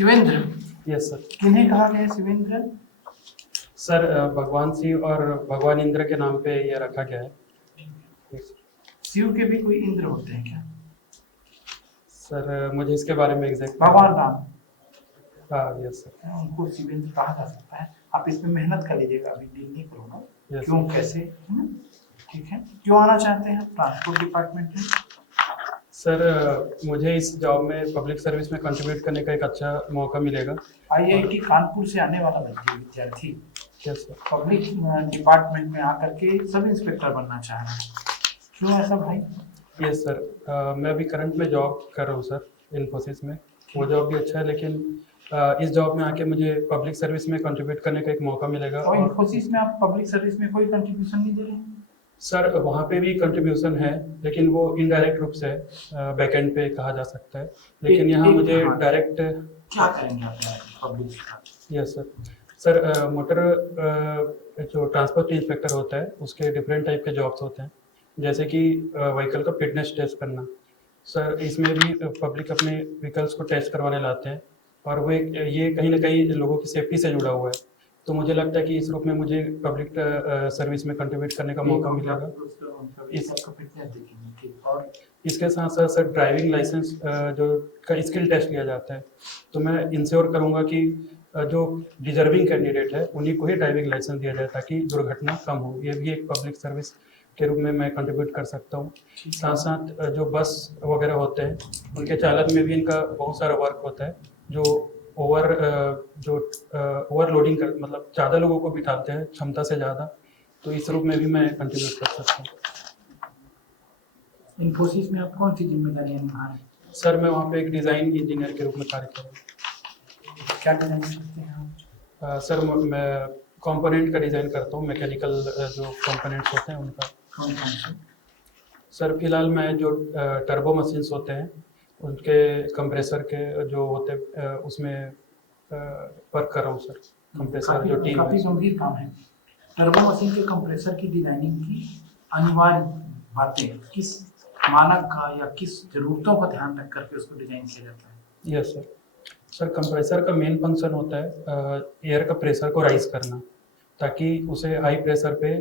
Shivendra, yes sir. किन्हें कहा गया है शिवेंद्र? सर भगवान शिव और भगवान इंद्र के नाम पे ये रखा गया है। Yes, शिव के भी कोई इंद्र होते हैं क्या? सर मुझे इसके बारे में एग्जैक्ट भगवान राम, हाँ यस सर। उनको शिवेंद्र कहा जा सकता है। आप इसमें मेहनत कर लीजिएगा, अभी डील नहीं करूँगा Yes, क्यों sir. कैसे, है ना? ठीक है, क्यों आना चाहते हैं ट्रांसपोर्ट डिपार्टमेंट में? सर मुझे इस जॉब में पब्लिक सर्विस में कंट्रीब्यूट करने का एक अच्छा मौका मिलेगा। आईआईटी कानपुर से आने वाला विद्यार्थी यस सर। पब्लिक डिपार्टमेंट में आकर के सब इंस्पेक्टर बनना चाह रहा है, क्यों ऐसा भाई? यस सर, मैं अभी करंट में जॉब कर रहा हूँ सर, इन्फोसिस में। वो जॉब भी अच्छा है, लेकिन इस जॉब में आके मुझे पब्लिक सर्विस में कंट्रीब्यूट करने का एक मौका मिलेगा। और इन्फोसिस में आप पब्लिक सर्विस में कोई कंट्रीब्यूशन नहीं दे रहे हैं? सर वहाँ पे भी कंट्रीब्यूशन है, लेकिन वो इनडायरेक्ट रूप से बैकएंड पे कहा जा सकता है, लेकिन यहाँ मुझे हाँ। डायरेक्ट। क्या करेंगे आप public? Yes sir. Sir motor जो ट्रांसपोर्ट इंस्पेक्टर होता है उसके डिफरेंट टाइप के जॉब्स होते हैं, जैसे कि व्हीकल का फिटनेस टेस्ट करना। सर इसमें भी पब्लिक अपने व्हीकल्स को टेस्ट करवाने लाते हैं, और वो ये कहीं ना कहीं लोगों की सेफ्टी से जुड़ा हुआ है। तो मुझे लगता है कि इस रूप में मुझे पब्लिक सर्विस में कंट्रीब्यूट करने का मौका मिलेगा। इसके साथ साथ सर ड्राइविंग लाइसेंस जो का स्किल टेस्ट लिया जाता है, तो मैं इंश्योर करूँगा कि जो डिजर्विंग कैंडिडेट है उन्हीं को ही ड्राइविंग लाइसेंस दिया जाए, ताकि दुर्घटना कम हो। ये भी एक पब्लिक सर्विस के रूप में मैं कंट्रीब्यूट कर सकता हूँ। साथ साथ जो बस वगैरह होते हैं उनके चालन में भी इनका बहुत सारा वर्क होता है, जो ओवरलोडिंग कर, मतलब ज़्यादा लोगों को बिठाते हैं क्षमता से ज़्यादा, तो इस रूप में भी मैं कंट्रीब्यूट कर सकता हूँ। इन्फोसिस में आप कौन सी जिम्मेदारियां निभा रहे हैं? सर मैं वहाँ पे एक डिज़ाइन इंजीनियर के रूप में कार्य कर रहा हूँ। क्या डिजाइन करते हैं आप? सर मैं कंपोनेंट का डिज़ाइन करता हूँ, मैकेनिकल जो कंपोनेंट्स होते हैं उनका। कौन कौन से? सर फिलहाल मैं जो टर्बो मशीन्स होते हैं उनके कंप्रेसर के जो होते हैं उसमें वर्क कर रहा हूँ सर। कंप्रेसर जो टीम काफी है। गंभीर काम है। टर्बो मशीन के कंप्रेसर की डिजाइनिंग की अनिवार्य बातें किस मानक का या किस जरूरतों का ध्यान रख करके उसको डिजाइन किया जाता है? Yes sir. सर कंप्रेसर का मेन फंक्शन होता है एयर का प्रेशर को राइज करना, ताकि उसे हाई प्रेशर पे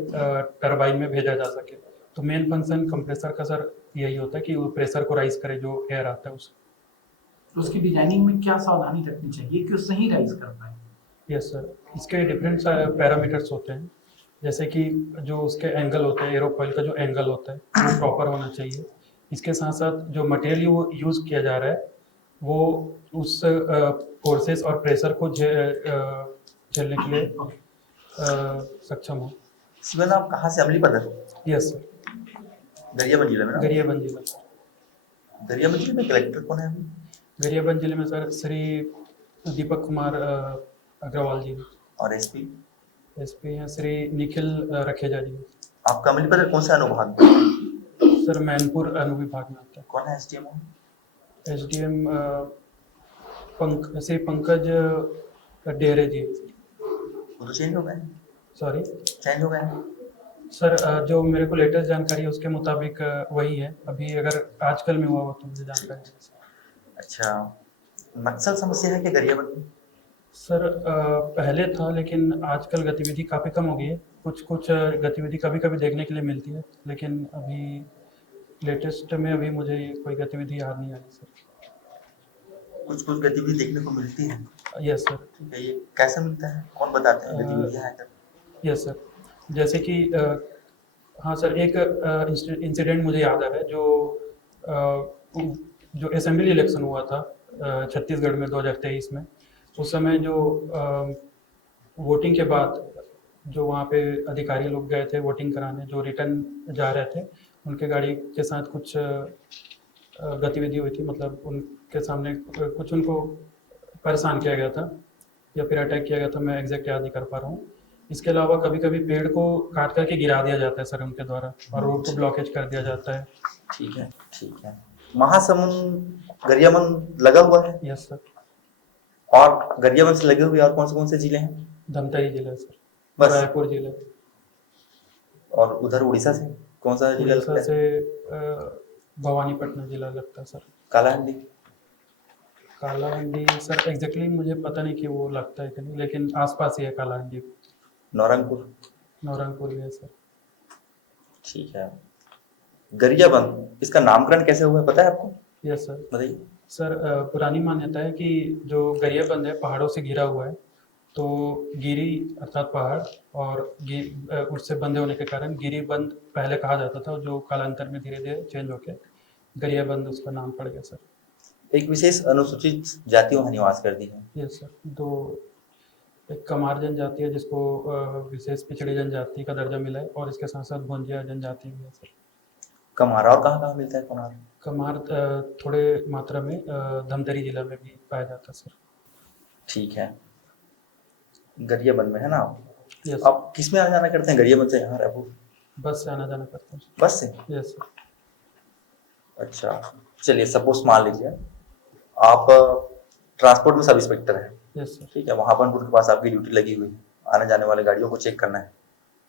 टरबाइन में भेजा जा सके। तो मेन फंक्शन कंप्रेसर का सर यही होता है कि वो प्रेशर को राइज करे जो एयर आता है उसे। तो उसकी डिजाइनिंग में क्या सावधानी रखनी चाहिए कि वो सही राइज कर पाए? यस सर, इसके डिफरेंट पैरामीटर्स होते हैं, जैसे कि जो उसके एंगल होते हैं, एरोफॉइल का जो एंगल होता है वो प्रॉपर होना चाहिए। इसके साथ साथ जो मटेरियल वो यूज़ किया जा रहा है वो उस फोर्सेस और प्रेशर को झेलने के लिए सक्षम हो। शिवन, आप कहाँ से अमली पदर? Yes sir. गरियाबंद जिले में ना? गरियाबंद जिला। गरियाबंद जिले में कलेक्टर कौन है अभी? गरियाबंद जिले में सर श्री दीपक कुमार अग्रवाल जी। और एसपी? एसपी हैं श्री निखिल रखेजा जी। आपका अमली पदर कौन सा अनुभाग में? सर मैनपुर अनुविभाग में आता है। कौन है एसडीएम? एसडीएम श्री पंकज डेहरे जी। वो तो चेंज हो गए। सॉरी, चेंज हो गए सर जो मेरे को लेटेस्ट जानकारी है उसके मुताबिक वही है। अभी अगर आजकल में हुआ हो तो मुझे जानकारी है। अच्छा, नक्सल समस्या है क्या गरियाबंद में? सर पहले था, लेकिन आजकल गतिविधि काफ़ी कम हो गई है। कुछ गतिविधि कभी कभी देखने के लिए मिलती है, लेकिन अभी लेटेस्ट में अभी मुझे कोई गतिविधि याद नहीं आ रही सर। कुछ गतिविधि देखने को मिलती है? Yes sir. ठीक है, ये कैसा मिलता है, कौन बताते हैं गतिविधियां हैं? यस सर, जैसे कि हाँ सर, एक इंसिडेंट मुझे याद आ रहा है। जो असेंबली इलेक्शन हुआ था छत्तीसगढ़ में 2023 में, उस समय जो वोटिंग के बाद जो वहाँ पे अधिकारी लोग गए थे वोटिंग कराने, जो रिटर्न जा रहे थे, उनके गाड़ी के साथ कुछ गतिविधि हुई थी। मतलब उनके सामने कुछ उनको परेशान किया गया था या फिर अटैक किया गया था, मैं एग्जैक्ट याद नहीं कर पा रहा हूँ। इसके अलावा कभी कभी पेड़ को काट करके गिरा दिया जाता है सर उनके द्वारा, और रोड को ब्लॉकेज कर दिया जाता है। ठीक है, ठीक है। महासमुंद गरियाबंद लगा हुआ है? Yes sir. और गरियाबंद से लगे हुए और कौन से जिले हैं? धमतरी जिला सर, बस? रायपुर जिला। और उधर उड़ीसा से कौन सा जिला लगता है? उड़ीसा से भवानीपट्टनम जिला लगता है sir. Kalahandi? Kalahandi sir exactly मुझे पता नहीं कि वो लगता है कि नहीं, लेकिन आसपास ही है कालाहांडी। नौरंगपुर। नौरंगपुर भी है सर। ठीक है। गरियाबंद इसका नामकरण कैसे हुआ है पता है आपको? Yes sir. बताइए। सर पुरानी मान्यता है कि जो गरियाबंद है पहाड़ों से घिरा हुआ है, तो गिरी अर्थात पहाड़ और उससे बंधे होने के कारण गिरीबंद पहले कहा जाता था, जो कालांतर में धीरे धीरे चेंज होकर गरियाबंद उसका नाम पड़ गया सर। एक विशेष अनुसूचित जाति वहाँ निवास करती है। Yes sir. दो, एक कमार जनजाति है जिसको विशेष पिछड़ी जनजाति का दर्जा मिला है, और इसके साथ साथ भोंजिया जनजाति भी है सर। कमार और कहाँ कहाँ मिलता है कमार? कमार थोड़े मात्रा में धमतरी जिला में भी पाया जाता है सर। ठीक है। गरियाबंद में है ना आप? यस। आप किस में आना जाना करते हैं गरियाबंद से यहाँ रायपुर? बस से आना जाना करता हूँ। बस से? Yes sir. अच्छा, चलिए सपोज मान लीजिए आप ट्रांसपोर्ट में सब इंस्पेक्टर हैं। Yes sir. ठीक है, वहां पर के पास आपकी ड्यूटी लगी हुई है, आने जाने वाले गाड़ियों को चेक करना है।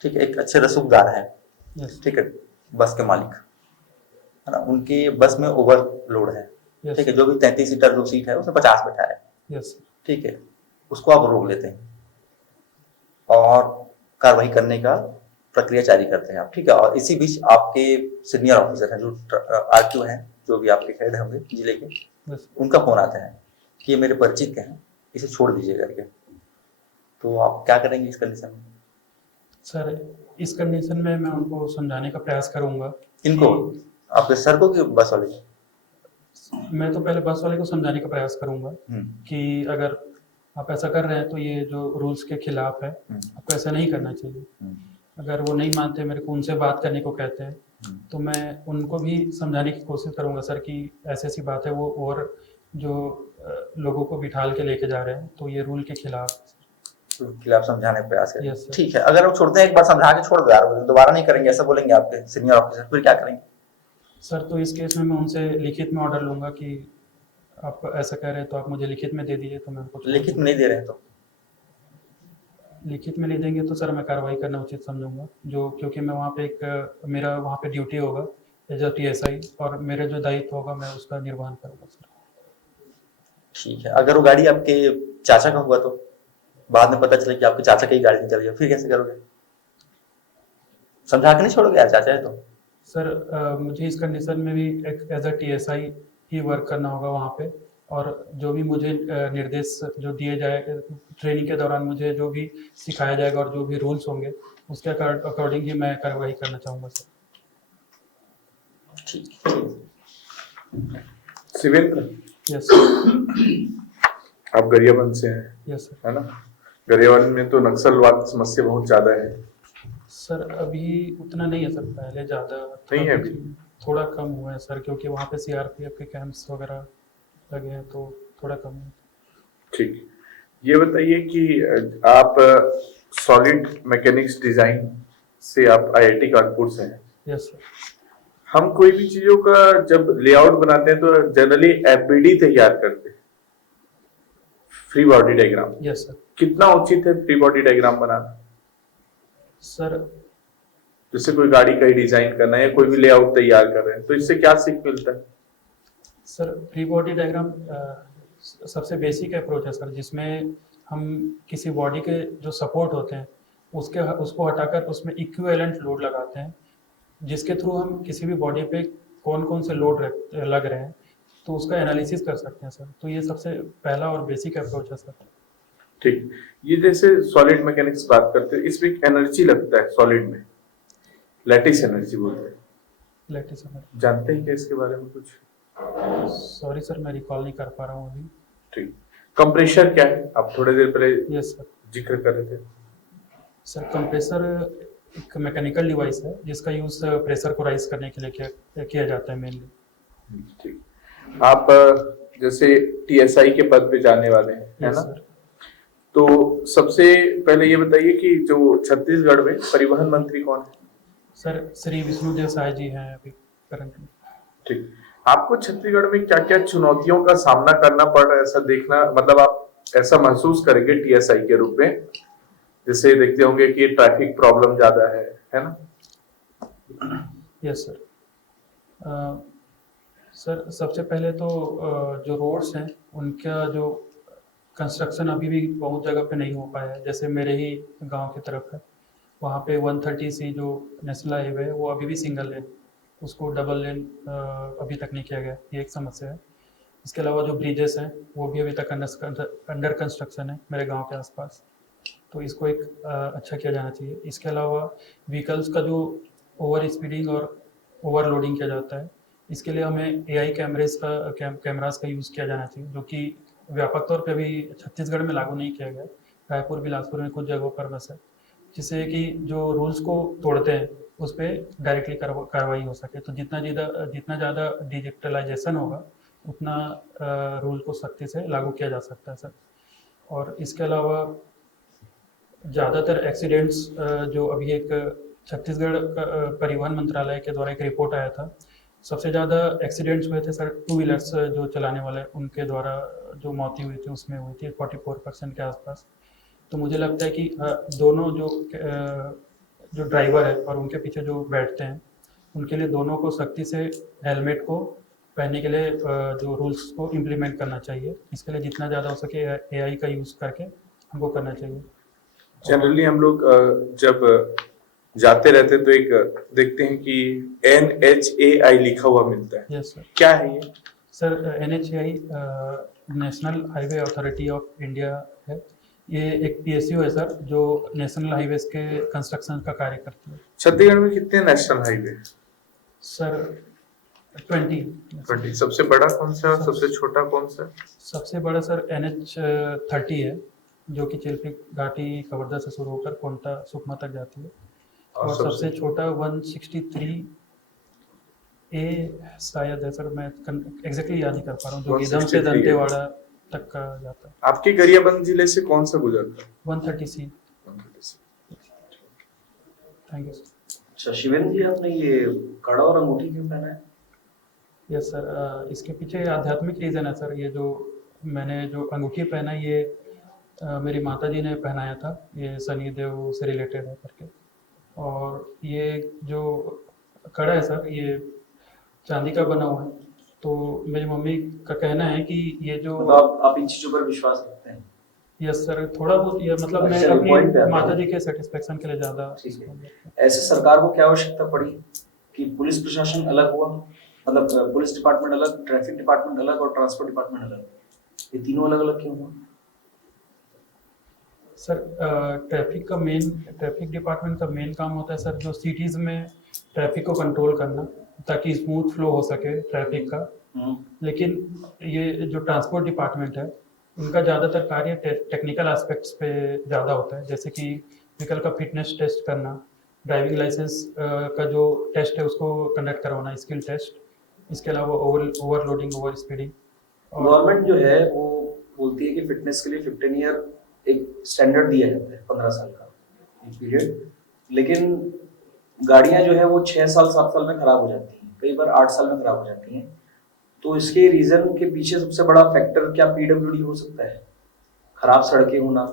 ठीक है, एक अच्छे रसूखदार हैं। यस। ठीक है, बस के मालिक है ना, उनके बस में ओवरलोड है। यस। ठीक है, जो भी 33 सीटर जो सीट है उसमें 50 बैठा है। Yes sir. ठीक है, उसको आप रोक लेते हैं और कार्रवाई करने का प्रक्रिया जारी करते हैं आप। ठीक है, और इसी बीच आपके सीनियर ऑफिसर हैं जो आरक्यू हैं, जो भी आपके हेड होंगे जिले के, यस। उनका फोन आता है कि ये मेरे परिचित के हैं, इसे छोड़ दीजिए करके। तो आप क्या करेंगे इस कंडीशन में? सर इस कंडीशन में मैं उनको समझाने का प्रयास करूंगा। इनको? आपके सर को कि बस वाले को? मैं तो पहले बस वाले को समझाने का प्रयास करूंगा कि अगर आप ऐसा कर रहे हैं तो ये जो रूल्स के खिलाफ है, आपको ऐसा नहीं करना चाहिए। अगर वो नहीं मानते, मेरे को उनसे बात करने को कहते हैं, तो मैं उनको भी समझाने की कोशिश करूंगा सर कि ऐसी ऐसी बात है, वो और जो लोगों को बिठाल के लेके जा रहे हैं, तो ये रूल के खिलाफ समझाने का प्रयास करेंगे। Yes, sir. ठीक है, अगर वो छोड़ते हैं, एक बार समझा के छोड़ दो यार, दोबारा नहीं करेंगे ऐसा बोलेंगे आपके सीनियर ऑफिसर, फिर क्या करेंगे? सर तो इस केस में मैं उनसे लिखित में ऑर्डर लूंगा कि आप ऐसा कह रहे हैं तो आप मुझे लिखित में दे दीजिए, तो मैं उनको लिखित में नहीं दे रहे हैं तो? लिखित में नहीं देंगे तो सर मैं कार्रवाई करना उचित समझूंगा, जो क्योंकि मैं वहाँ पे मेरा वहाँ पे ड्यूटी होगा एज अ TSI, और मेरा जो दायित्व होगा मैं उसका निर्वहन करूंगा सर। ठीक है, अगर वो गाड़ी आपके चाचा का हुआ तो बाद में पता चले कि आपके चाचा की गाड़ी निकल गई, फिर कैसे करोगे? समझा के नहीं छोड़ोगे यार, चाचा है तो? सर मुझे इस कंडीशन में भी एक एज अ TSI ही वर्क करना होगा वहाँ पे, और जो भी मुझे निर्देश जो दिए जाए ट्रेनिंग के दौरान, मुझे जो भी सिखाया जाएगा और जो भी रूल्स होंगे उसके अकॉर्डिंग ही मैं कार्रवाई करना चाहूँगा सर। ठीक। Shivendra, yes sir. आप गरियाबंद से हैं? Yes sir. है ना? गरियाबंद में तो नक्सलवाद समस्या बहुत ज्यादा है। सर अभी उतना नहीं है सर, पहले ज्यादा नहीं है अभी? थोड़ा कम हुआ है सर, क्योंकि वहाँ पे CRPF के कैंप्स वगैरह लगे हैं, तो थोड़ा कम है। ठीक, ये बताइए कि आप सॉलिड मैकेनिक्स डिजाइन से आप IIT कानपुर से हैं। Yes sir. हम कोई भी चीजों का जब लेआउट बनाते हैं तो जनरली FBD तैयार करते हैं, free body diagram. Yes sir. कितना उचित है फ्री बॉडी डायग्राम बनाना? सर जैसे कोई गाड़ी का ही डिजाइन करना है या कोई भी लेआउट तैयार कर रहे हैं, तो इससे क्या सीख मिलता है? सर फ्री बॉडी डायग्राम सबसे बेसिक अप्रोच है सर, जिसमें हम किसी बॉडी के जो सपोर्ट होते हैं उसको हटाकर उसमें इक्विवेलेंट लोड लगाते हैं, जिसके थ्रू हम किसी भी बॉडी पे कौन कौन से लोड लग रहे हैं तो उसका एनालिसिस कर सकते हैं सर। तो ये सबसे पहला और बेसिक अप्रोच है सर। ठीक, ये जैसे सॉलिड मैकेनिक्स बात करते हैं, इसमें एक एनर्जी लगता है सॉलिड में, लैटिस एनर्जी बोलते हैं। लैटिस एनर्जी जानते हैं क्या इसके बारे में कुछ? सॉरी सर, मैं रिकॉल नहीं कर पा रहा हूँ अभी। ठीक, कंप्रेशर क्या है? आप थोड़ी देर पहले यस सर। जिक्र कर रहे थे। सर कंप्रेसर एक मैकेनिकल डिवाइस है जिसका यूज प्रेशर को राइज करने के लिए किया जाता है मेनली। ठीक, आप जैसे TSI के पद पे जाने वाले हैं, है ना? सर। तो सबसे पहले ये बताइए कि जो छत्तीसगढ़ में परिवहन मंत्री कौन है? सर श्री विष्णुदेव साय जी हैं अभी करंटली। ठीक, आपको छत्तीसगढ़ में क्या क्या चुनौतियों का सामना करना पड़ रहा है, ऐसा देखना, मतलब आप ऐसा महसूस करेंगे TSI के रूप में, जैसे देखते होंगे कि ट्रैफिक प्रॉब्लम ज्यादा है ना? Yes sir. सर सबसे पहले तो जो रोड्स हैं उनका जो कंस्ट्रक्शन अभी भी बहुत जगह पे नहीं हो पाया है। जैसे मेरे ही गांव की तरफ है, वहाँ पे 130C जो नेशनल हाईवे है वो अभी भी सिंगल लेन, उसको डबल लेन अभी तक नहीं किया गया, ये एक समस्या है। इसके अलावा जो ब्रिजेस हैं वो भी अभी तक अंडर कंस्ट्रक्शन है मेरे गांव के आसपास, तो इसको एक अच्छा किया जाना चाहिए। इसके अलावा व्हीकल्स का जो ओवर स्पीडिंग और ओवरलोडिंग किया जाता है, इसके लिए हमें एआई कैमरास का यूज़ किया जाना चाहिए, जो कि व्यापक तौर पे अभी छत्तीसगढ़ में लागू नहीं किया गया है। रायपुर बिलासपुर में कुछ जगहों पर बस है, जिससे कि जो रूल्स को तोड़ते हैं उस पर डायरेक्टली कार्रवाई हो सके। तो जितना ज़्यादा डिजिटलाइजेशन होगा उतना रूल को सख्ती से लागू किया जा सकता है सर। और इसके अलावा ज़्यादातर एक्सीडेंट्स जो अभी एक छत्तीसगढ़ परिवहन मंत्रालय के द्वारा एक रिपोर्ट आया था, सबसे ज़्यादा एक्सीडेंट्स हुए थे सर टू व्हीलर्स जो चलाने वाले उनके द्वारा जो मौतें हुई थी उसमें हुई थी 44% के आसपास। तो मुझे लगता है कि दोनों जो ड्राइवर है और उनके पीछे जो बैठते हैं उनके लिए दोनों को सख्ती से हेलमेट को पहनने के लिए जो रूल्स को इम्प्लीमेंट करना चाहिए। इसके लिए जितना ज़्यादा हो सके एआई का यूज़ करके हमको करना चाहिए। जनरली हम लोग जब जाते रहते तो एक देखते हैं कि NHAI लिखा हुआ मिलता है, यस सर। क्या है ये? Sir NHAI national highway authority of India है। ये एक PSU है सर, जो नेशनल हाईवेज के कंस्ट्रक्शन का कार्य करती है। छत्तीसगढ़ में कितने नेशनल हाईवे? सर 20। 20। सबसे बड़ा कौन सा है, सबसे छोटा कौन सा है? सबसे बड़ा सर NH30 है, जो कि चिल्पी घाटी कवर्धा से शुरू होकर कोंटा सुकमा तक जाती है। और सबसे छोटा 163A शायद है सर, मैं एग्जैक्टली याद नहीं कर पा रहा हूँ, जो गीदम से 163 है। दंतेवाड़ा तक का जाता है। आपके गरियाबंद जिले से कौन सा गुजरता है? 130C। Thank you sir. अच्छा शिवेंद्र जी, आपने ये कड़ा और अंगूठी क्यों पहना है? यस सर, इसके पीछे आध्यात्मिक रीज़न है सर। ये जो मैंने जो अंगूठी पहना ये मेरी माता जी ने पहनाया था, ये शनि देव से रिलेटेड है करके। और ये जो कड़ा है सर ये चांदी का बना हुआ है। तो मेरी मम्मी का कहना है कि ये जो मतलब आप इन चीजों पर विश्वास रखते हैं? यस सर, थोड़ा बहुत ये मतलब मैं अच्छा, point पे अपनी आते माता हैं। जी के सेटिस्फेक्शन के लिए ज़्यादा। ठीक है। ऐसे सरकार को क्या आवश्यकता पड़ी कि पुलिस प्रशासन अलग हुआ, मतलब पुलिस डिपार्टमेंट अलग, ट्रैफिक डिपार्टमेंट अलग और ट्रांसपोर्ट डिपार्टमेंट अलग, ये तीनों अलग अलग क्यों हुआ? सर ट्रैफिक डिपार्टमेंट का मेन काम होता है सर, जो सिटीज़ में ट्रैफिक को कंट्रोल करना ताकि स्मूथ फ्लो हो सके ट्रैफिक का। लेकिन ये जो ट्रांसपोर्ट डिपार्टमेंट है उनका ज़्यादातर कार्य टेक्निकल एस्पेक्ट्स पे ज़्यादा होता है, जैसे कि व्हीकल का फिटनेस टेस्ट करना, ड्राइविंग लाइसेंस का जो टेस्ट है उसको कंडक्ट करवाना, स्किल टेस्ट। इसके अलावा ओवरलोडिंग, ओवर स्पीडिंग। गवर्नमेंट जो है वो बोलती है कि फिटनेस के लिए 15 ईयर एक स्टैंडर्ड दिया जाता है, 15 साल का एक पीरियड, लेकिन गाड़ियां जो है वो 6 साल 7 साल में खराब हो जाती हैं, कई बार 8 साल में खराब हो जाती हैं। तो इसके रीजन के पीछे सबसे बड़ा फैक्टर क्या PWD हो सकता है? खराब सड़कें होना,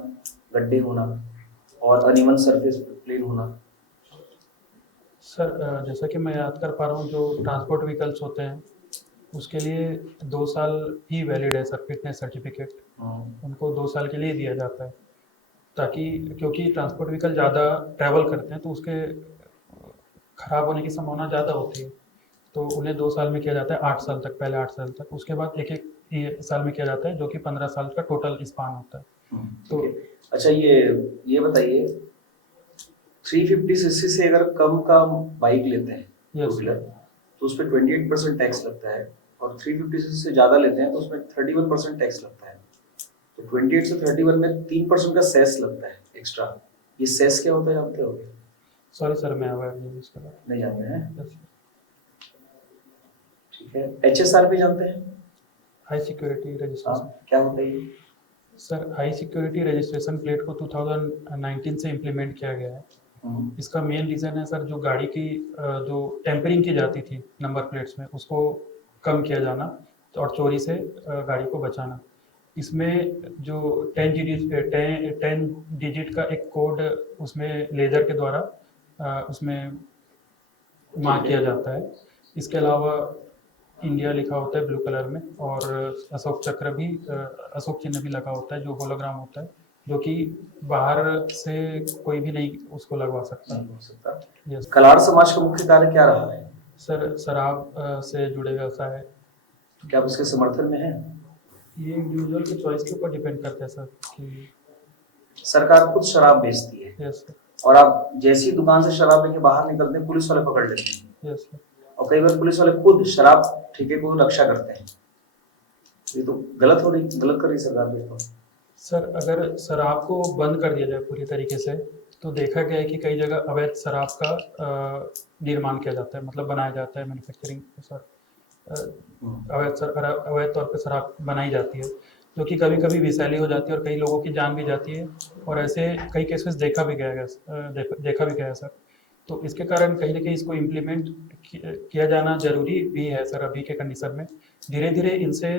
गड्ढे होना और अनइवन सरफेस प्लेन होना। सर जैसा कि मैं याद कर पा रहा हूँ, जो ट्रांसपोर्ट व्हीकल्स होते हैं उसके लिए 2 साल ही वैलिड है सर फिटनेस सर्टिफिकेट। उनको 2 साल के लिए दिया जाता है, ताकि क्योंकि ट्रांसपोर्ट व्हीकल ज़्यादा ट्रैवल करते हैं तो उसके ख़राब होने की संभावना ज़्यादा होती है। तो उन्हें 2 साल में किया जाता है, 8 साल तक, पहले 8 साल तक, उसके बाद एक साल में किया जाता है, जो कि 15 साल का टोटल स्पान होता है। तो अच्छा ये बताइए, 350cc से अगर कम का बाइक लेते हैं Yes. टू व्हीलर, तो उस पर 28% टैक्स लगता है, और 350cc से ज्यादा लेते हैं तो उसमें 31% टैक्स लगता है। तो 28 से 31 में 3% का सेस लगता है एक्स्ट्रा। ये सेस क्या होता है जानते हो? सॉरी सर, मैं अवेयर नहीं हूँ इसके बारे नहीं जानते हैं? में। ठीक है। HSRP जानते हैं? High security registration. हाँ, क्या होता है ये? Sir high security registration plate को 2019 से इम्प्लीमेंट किया गया है। इसका मेन रीज़न है सर, जो गाड़ी की जो टेम्परिंग की जाती थी नंबर प्लेट्स में, उसको कम किया जाना और चोरी से गाड़ी को बचाना। इसमें जो 10 डिजिट का एक कोड उसमें लेज़र के द्वारा उसमें मार्क किया जाता है। इसके अलावा इंडिया लिखा होता है ब्लू कलर में, और अशोक चक्र भी अशोक चिन्ह भी लगा होता है जो होलोग्राम होता है, जो कि बाहर से कोई भी नहीं उसको लगवा सकता। नहीं हो सकता। यस कलार समाज का मुख्य कार्य क्या रहा है? सर, शराब से जुड़े व्यवसाय। क्या आप उसके समर्थन में हैं? ये इंडिविजुअल की चॉइस के ऊपर डिपेंड करता है सर कि सरकार खुद शराब बेचती है यस सर, और आप जैसी दुकान से शराब लेके बाहर निकलते हैं पुलिस वाले पकड़ लेते हैं, यस सर। और कई बार पुलिस वाले खुद शराब ठेके को रक्षा करते हैं। ये तो गलत हो रही, गलत कर रही सरकार फिर तो। सर, अगर शराब को बंद कर दिया जाए पूरी तरीके से, तो देखा गया है कि कई जगह अवैध शराब का निर्माण किया जाता है, मतलब बनाया जाता है, मैन्युफैक्चरिंग सर अवैध तौर पे शराब बनाई जाती है, जो कि कभी कभी विषैली हो जाती है और कई लोगों की जान भी जाती है, और ऐसे कई केसेस देखा भी गया है सर। तो इसके कारण कहीं ना कहीं इसको इम्प्लीमेंट किया जाना जरूरी भी है सर। अभी के कंडीशन में धीरे धीरे इनसे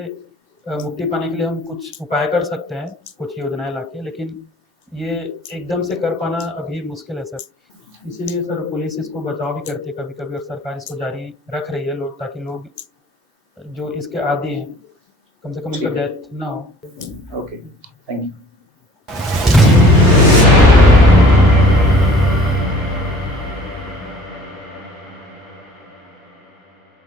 मुक्ति पाने के लिए हम कुछ उपाय कर सकते हैं, कुछ योजनाएं लाके, लेकिन ये एकदम से कर पाना अभी मुश्किल है सर। इसीलिए सर पुलिस इसको बचाव भी करती है कभी कभी, और सरकार इसको जारी रख रही है लोग, ताकि लोग जो इसके आदी हैं कम से कम उनका ठीक है। डेथ ना हो। Okay, thank you.